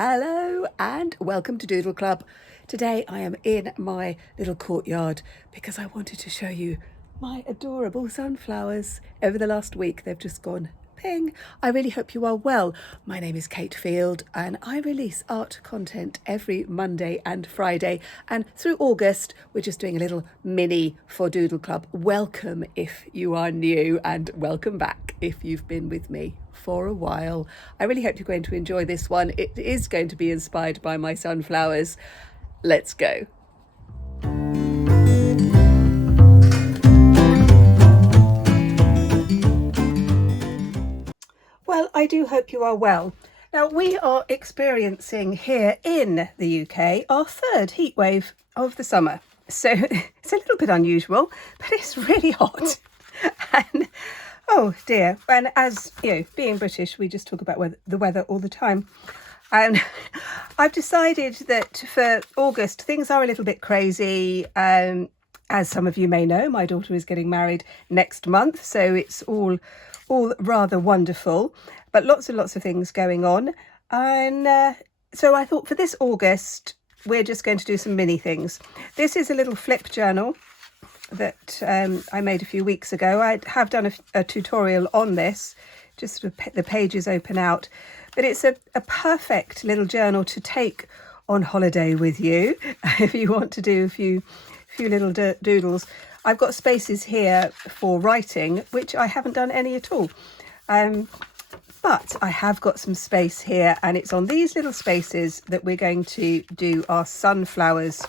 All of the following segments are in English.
Hello and welcome to Doodle Club. Today I am in my little courtyard because I wanted to show you my adorable sunflowers. Over the last week they've just gone ping. I really hope you are well. My name is Cate Field and I release art content every Monday and Friday, and through August we're just doing a little mini for Doodle Club. Welcome if you are new, and welcome back if you've been with me for a while. I really hope you're going to enjoy this one. It is going to be inspired by my sunflowers. Let's go. Well, I do hope you are well. Now, we are experiencing here in the UK our third heat wave of the summer. So it's a little bit unusual, but it's really hot. And oh dear. And as you know, being British, we just talk about the weather all the time. And I've decided that for August, things are a little bit crazy. As some of you may know, my daughter is getting married next month, so it's all rather wonderful, but lots and lots of things going on. And so I thought for this August, we're just going to do some mini things. This is a little flip journal that I made a few weeks ago. I have done a tutorial on this, just sort of the pages open out, but it's a perfect little journal to take on holiday with you if you want to do a few little doodles. I've got spaces here for writing, which I haven't done any at all, but I have got some space here, and it's on these little spaces that we're going to do our sunflowers.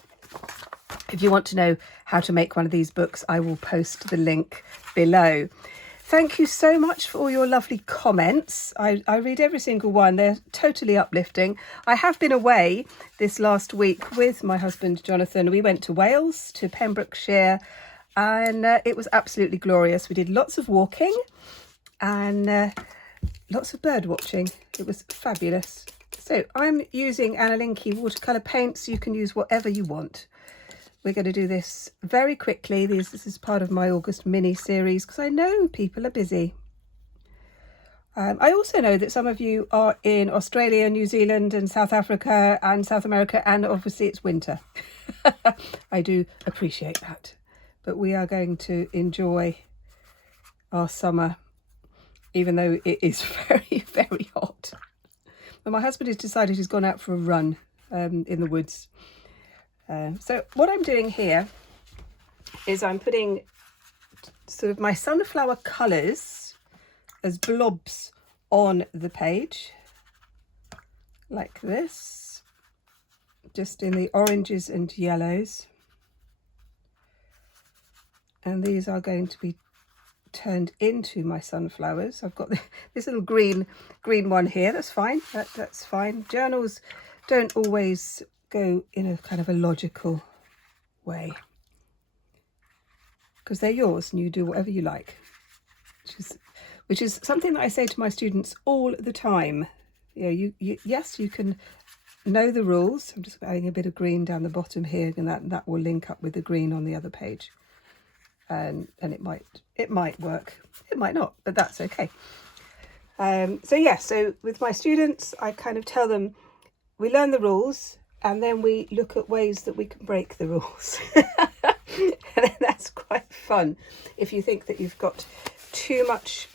If you want to know how to make one of these books, I will post the link below. Thank you so much for all your lovely comments. I read every single one. They're totally uplifting. I have been away this last week with my husband, Jonathan. We went to Wales, to Pembrokeshire, and it was absolutely glorious. We did lots of walking and lots of bird watching. It was fabulous. So I'm using Anna Linky watercolour paints. You can use whatever you want. We're going to do this very quickly. This is part of my August mini series because I know people are busy. I also know that some of you are in Australia, New Zealand and South Africa and South America, and obviously it's winter. I do appreciate that. But we are going to enjoy our summer, even though it is very, very hot. But my husband has decided he's gone out for a run in the woods. So what I'm doing here is I'm putting sort of my sunflower colours as blobs on the page, like this, just in the oranges and yellows. And these are going to be turned into my sunflowers. I've got this little green one here. That's fine. That's fine. Journals don't always go in a kind of a logical way because they're yours and you do whatever you like, which is something that I say to my students all the time. You know, yes, you can know the rules. I'm just adding a bit of green down the bottom here, and that will link up with the green on the other page, and it might work, it might not, but that's okay. So with my students, I kind of tell them we learn the rules and then we look at ways that we can break the rules. And that's quite fun. If you think that you've got too much,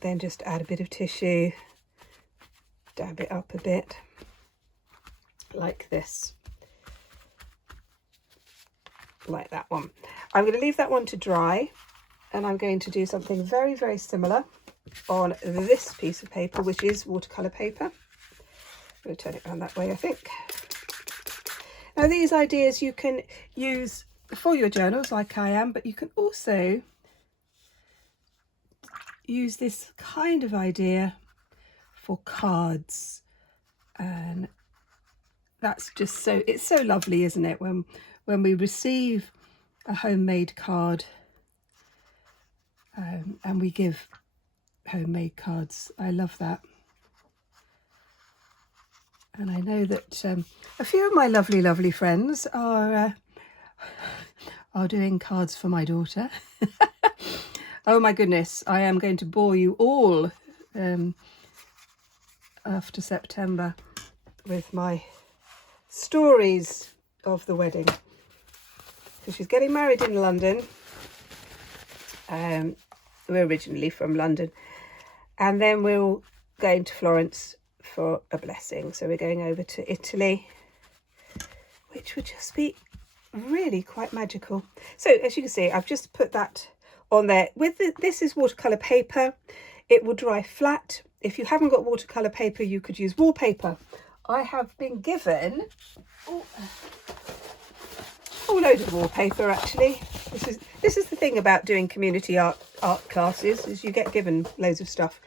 then just add a bit of tissue, dab it up a bit, like this, like that one. I'm going to leave that one to dry, and I'm going to do something very, very similar on this piece of paper, which is watercolour paper. I'm going to turn it around that way, I think. Now these ideas you can use for your journals like I am, but you can also use this kind of idea for cards, and that's just it's so lovely, isn't it, when we receive a homemade card, and we give homemade cards. I love that. And I know that a few of my lovely friends are doing cards for my daughter. Oh my goodness, I am going to bore you all after September. with my stories of the wedding. So she's getting married in London. We're originally from London, and then we're going to Florence for a blessing. So we're going over to Italy, which would just be really quite magical. So as you can see, I've just put that on there. This is watercolour paper. It will dry flat. If you haven't got watercolour paper, you could use wallpaper. I have been given a whole load of wallpaper, actually. This is the thing about doing community art classes, is you get given loads of stuff.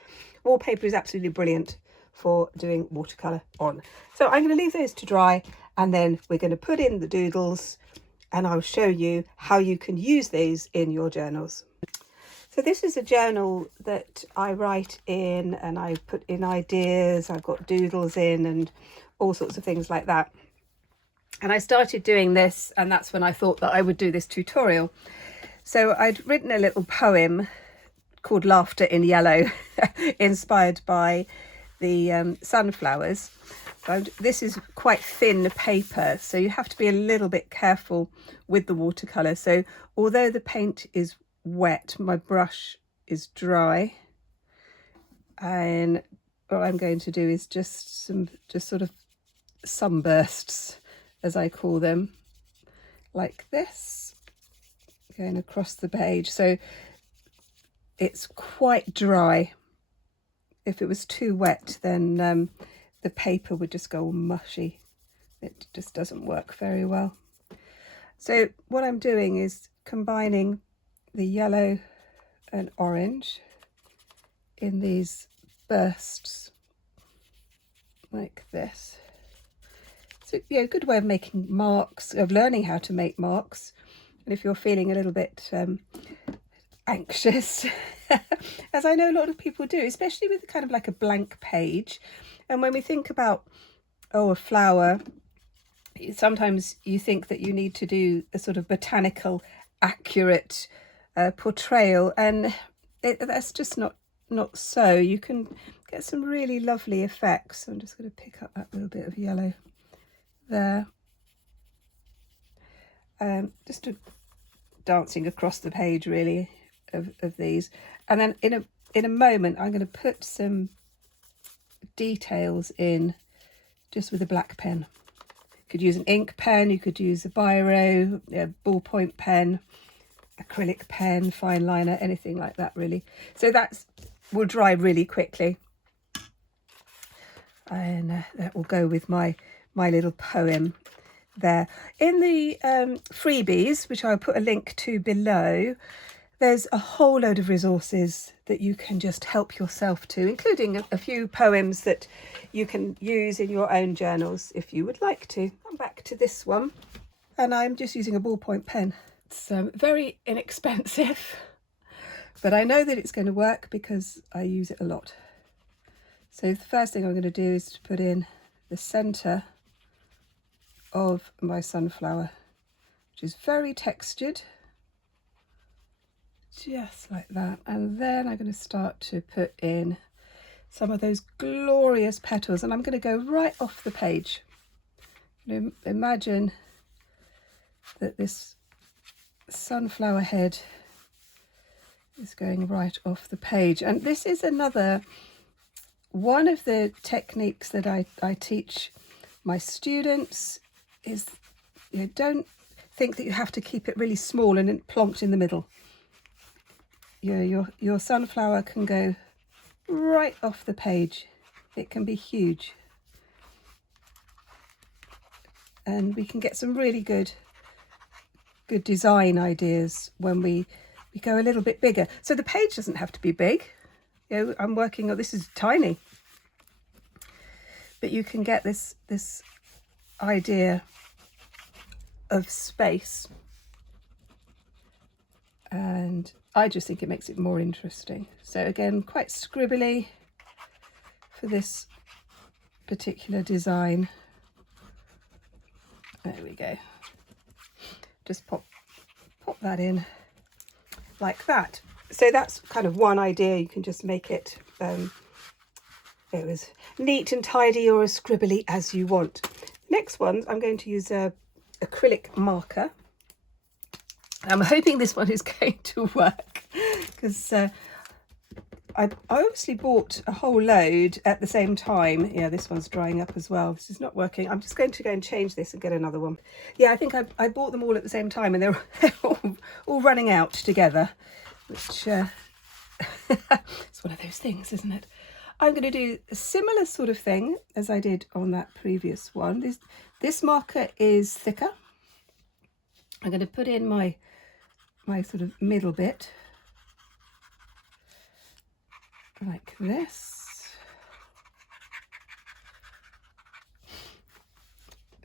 Wallpaper is absolutely brilliant for doing watercolour on. So I'm going to leave those to dry, and then we're going to put in the doodles, and I'll show you how you can use these in your journals. So this is a journal that I write in, and I put in ideas. I've got doodles in and all sorts of things like that. And I started doing this, and that's when I thought that I would do this tutorial. So I'd written a little poem called Laughter in Yellow, inspired by the sunflowers. This is quite thin paper, so you have to be a little bit careful with the watercolour. So although the paint is wet, my brush is dry, and what I'm going to do is just sort of sunbursts, as I call them, like this, going across the page. So it's quite dry. If it was too wet, then the paper would just go all mushy. It just doesn't work very well. So what I'm doing is combining the yellow and orange in these bursts like this. So yeah, a good way of making marks, of learning how to make marks. And if you're feeling a little bit anxious, as I know a lot of people do, especially with kind of like a blank page. And when we think about, a flower, sometimes you think that you need to do a sort of botanical, accurate portrayal, and that's just not so. You can get some really lovely effects. I'm just going to pick up that little bit of yellow there, just dancing across the page really of these, and then in a moment I'm going to put some details in just with a black pen. You could use an ink pen, you could use a biro, a ballpoint pen, acrylic pen, fine liner, anything like that really. So that will dry really quickly, and that will go with my little poem there. In the freebies, which I'll put a link to below, there's a whole load of resources that you can just help yourself to, including a few poems that you can use in your own journals if you would like to. I'm back to this one, and I'm just using a ballpoint pen. It's very inexpensive, but I know that it's going to work because I use it a lot. So the first thing I'm going to do is to put in the centre of my sunflower, which is very textured, just like that. And then I'm going to start to put in some of those glorious petals, and I'm going to go right off the page. Imagine that this sunflower head is going right off the page. And this is another one of the techniques that I teach my students, is don't think that you have to keep it really small and plonked in the middle. Your sunflower can go right off the page. It can be huge, and we can get some really good design ideas when we go a little bit bigger. So the page doesn't have to be big. I'm working on, this is tiny, but you can get this idea of space, and I just think it makes it more interesting. So again, quite scribbly for this particular design. There we go. Just pop that in like that. So that's kind of one idea. You can just make it They're as neat and tidy or as scribbly as you want. Next one, I'm going to use a acrylic marker. I'm hoping this one is going to work because I obviously bought a whole load at the same time. Yeah, this one's drying up as well. This is not working. I'm just going to go and change this and get another one. Yeah, I think I bought them all at the same time and they're all running out together, which it's one of those things, isn't it? I'm going to do a similar sort of thing as I did on that previous one. This marker is thicker. I'm going to put in my sort of middle bit like this.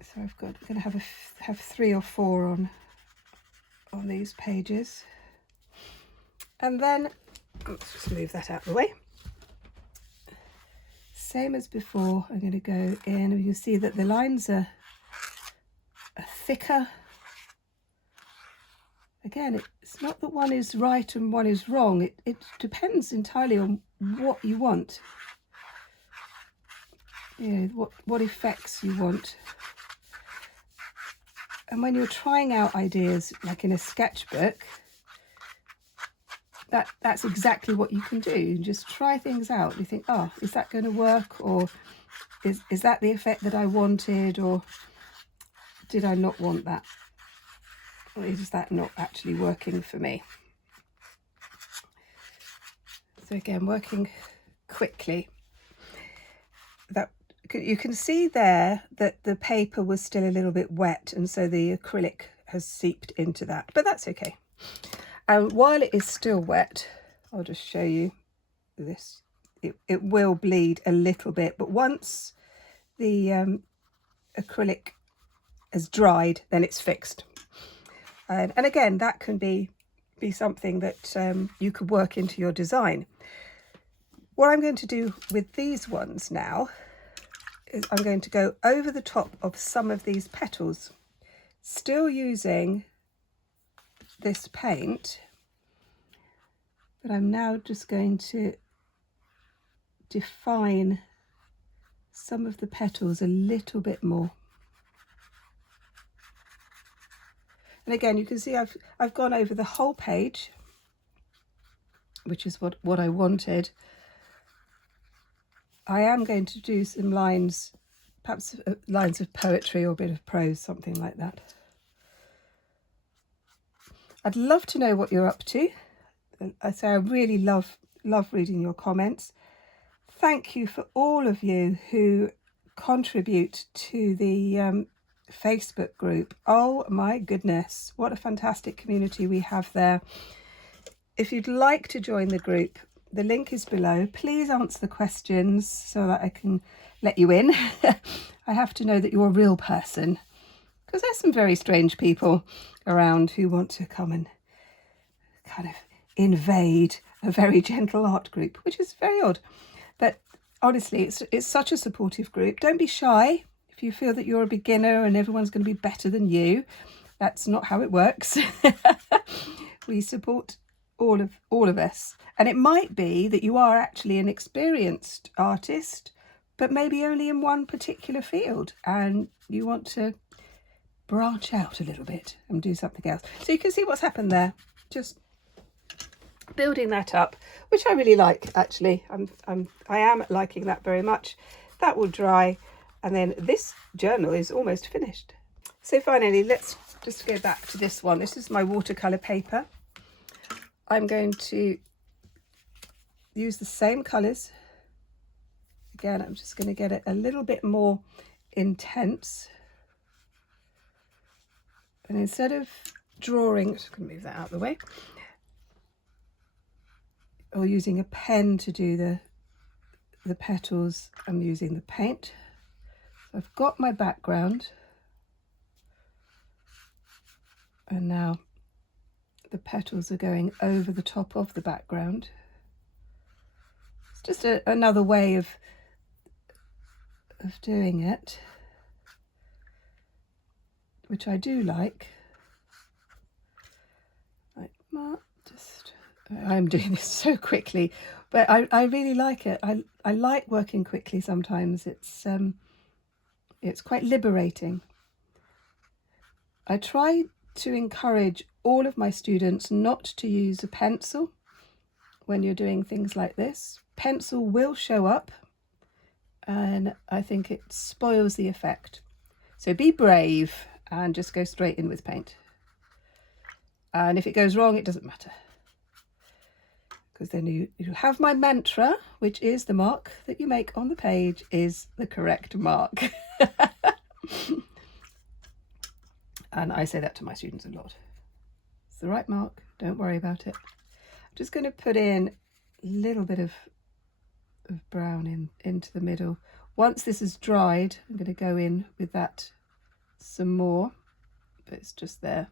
So I'm going to have 3 or 4 on these pages, and then let's just move that out of the way. Same as before, I'm going to go in, and you see that the lines are thicker. Again, it's not that one is right and one is wrong. It depends entirely on what you want. You know, what effects you want. And when you're trying out ideas, like in a sketchbook, that's exactly what you can do. You just try things out. You think, oh, is that going to work? Or is that the effect that I wanted? Or did I not want that? Or is that not actually working for me? So again, working quickly. That you can see there that the paper was still a little bit wet, and so the acrylic has seeped into that, but that's okay. And while it is still wet, I'll just show you this. It will bleed a little bit, but once the acrylic has dried, then it's fixed. And again, that can be something that you could work into your design. What I'm going to do with these ones now is I'm going to go over the top of some of these petals, still using this paint, but I'm now just going to define some of the petals a little bit more. And again, you can see I've gone over the whole page, which is what I wanted. I am going to do some lines, perhaps lines of poetry or a bit of prose, something like that. I'd love to know what you're up to. I say I really love reading your comments. Thank you for all of you who contribute to the Facebook group. Oh my goodness, what a fantastic community we have there. If you'd like to join the group, the link is below. Please answer the questions so that I can let you in. I have to know that you're a real person, because there's some very strange people around who want to come and kind of invade a very gentle art group, which is very odd. But honestly, it's such a supportive group. Don't be shy. If you feel that you're a beginner and everyone's going to be better than you, that's not how it works. We support all of us. And it might be that you are actually an experienced artist, but maybe only in one particular field, and you want to branch out a little bit and do something else. So you can see what's happened there. Just building that up, which I really like, actually. I am liking that very much. That will dry, and then this journal is almost finished. So finally, let's just go back to this one. This is my watercolour paper. I'm going to use the same colours. Again, I'm just going to get it a little bit more intense. And instead of drawing, I'm just going to move that out of the way, or using a pen to do the petals, I'm using the paint. So I've got my background, and now the petals are going over the top of the background. It's just another way of doing it, which I do like. Right, just I'm doing this so quickly, but I really like it. I like working quickly sometimes. It's quite liberating. I try to encourage all of my students not to use a pencil when you're doing things like this. Pencil will show up, and I think it spoils the effect. So be brave and just go straight in with paint. And if it goes wrong, it doesn't matter. Because then you have my mantra, which is the mark that you make on the page is the correct mark. And I say that to my students a lot. It's the right mark, don't worry about it. I'm just going to put in a little bit of brown into the middle. Once this is dried, I'm going to go in with that some more, but it's just there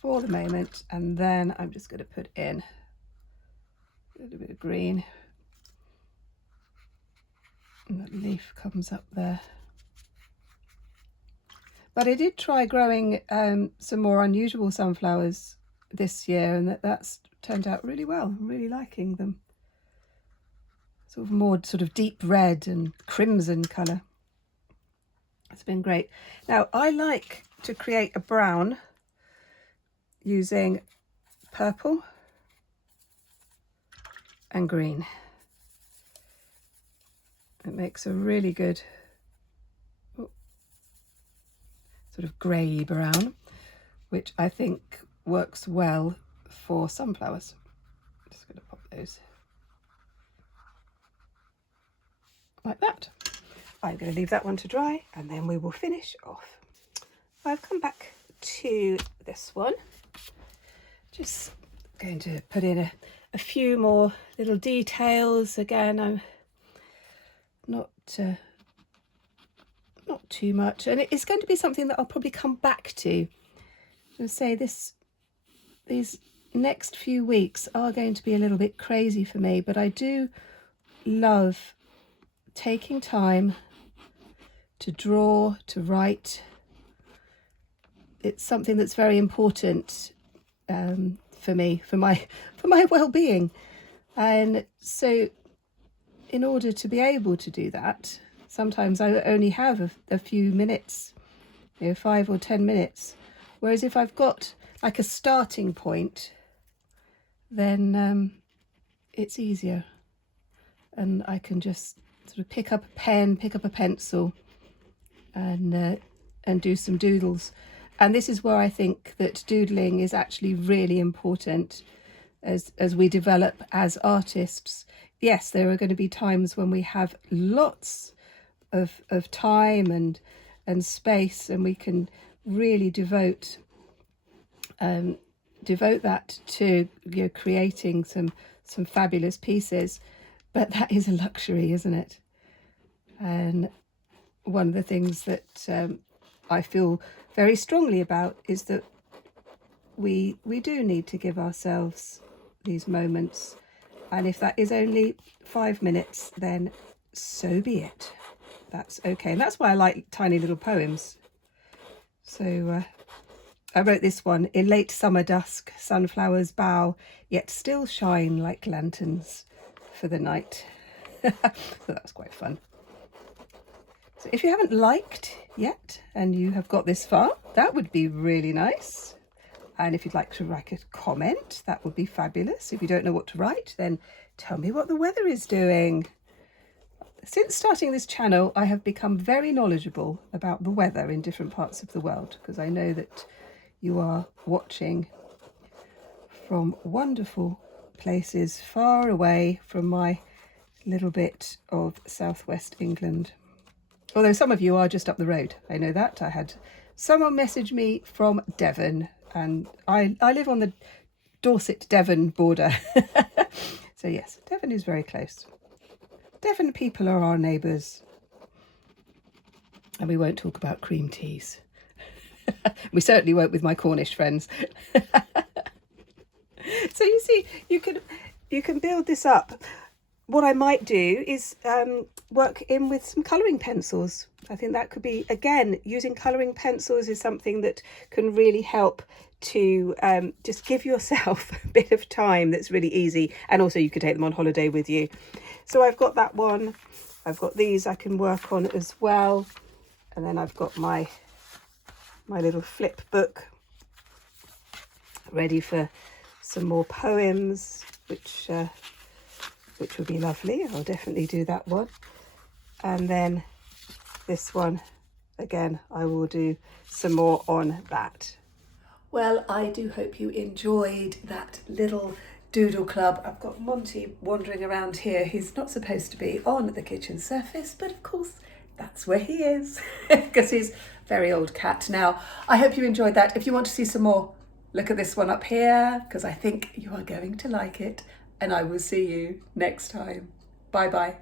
for the moment. And then I'm just going to put in a little bit of green, and that leaf comes up there. But I did try growing some more unusual sunflowers this year, and that's turned out really well. I'm really liking them. More deep red and crimson colour. It's been great. Now I like to create a brown using purple and green. It makes a really good sort of grey brown, which I think works well for sunflowers. I'm just going to pop those like that. I'm going to leave that one to dry and then we will finish off. I've come back to this one. Just going to put in a few more little details. Again, I'm not too much, and it's going to be something that I'll probably come back to. I'll say these next few weeks are going to be a little bit crazy for me, but I do love taking time to draw, to write. It's something that's very important for me, for my well-being, and so in order to be able to do that, sometimes I only have a few minutes, 5 or 10 minutes. Whereas if I've got like a starting point, then it's easier. And I can just sort of pick up a pen, pick up a pencil and do some doodles. And this is where I think that doodling is actually really important as we develop as artists. Yes, there are going to be times when we have lots of time and space, and we can really devote that to creating some fabulous pieces, but that is a luxury, isn't it? And one of the things that I feel very strongly about is that we do need to give ourselves these moments, and if that is only 5 minutes, then so be it. That's okay. And that's why I like tiny little poems. So I wrote this one: in late summer dusk, sunflowers bow, yet still shine like lanterns for the night. So that's quite fun. So if you haven't liked yet and you have got this far, that would be really nice. And if you'd like to write a comment, that would be fabulous. If you don't know what to write, then tell me what the weather is doing. Since starting this channel, I have become very knowledgeable about the weather in different parts of the world, because I know that you are watching from wonderful places far away from my little bit of southwest England. Although some of you are just up the road. I know that. I had someone message me from Devon, and I live on the Dorset-Devon border. So yes, Devon is very close. Devon people are our neighbours. And we won't talk about cream teas. We certainly won't with my Cornish friends. So you see, you can build this up what I might do is work in with some colouring pencils. I think that could be, again, using colouring pencils is something that can really help to just give yourself a bit of time that's really easy, and also you could take them on holiday with you. So I've got that one, I've got these I can work on as well, and then I've got my little flip book ready for some more poems, which would be lovely. I'll definitely do that one. And then this one, again, I will do some more on that. Well, I do hope you enjoyed that little doodle club. I've got Monty wandering around here. He's not supposed to be on the kitchen surface, but of course that's where he is because he's a very old cat now. I hope you enjoyed that. If you want to see some more, look at this one up here because I think you are going to like it, and I will see you next time. Bye bye.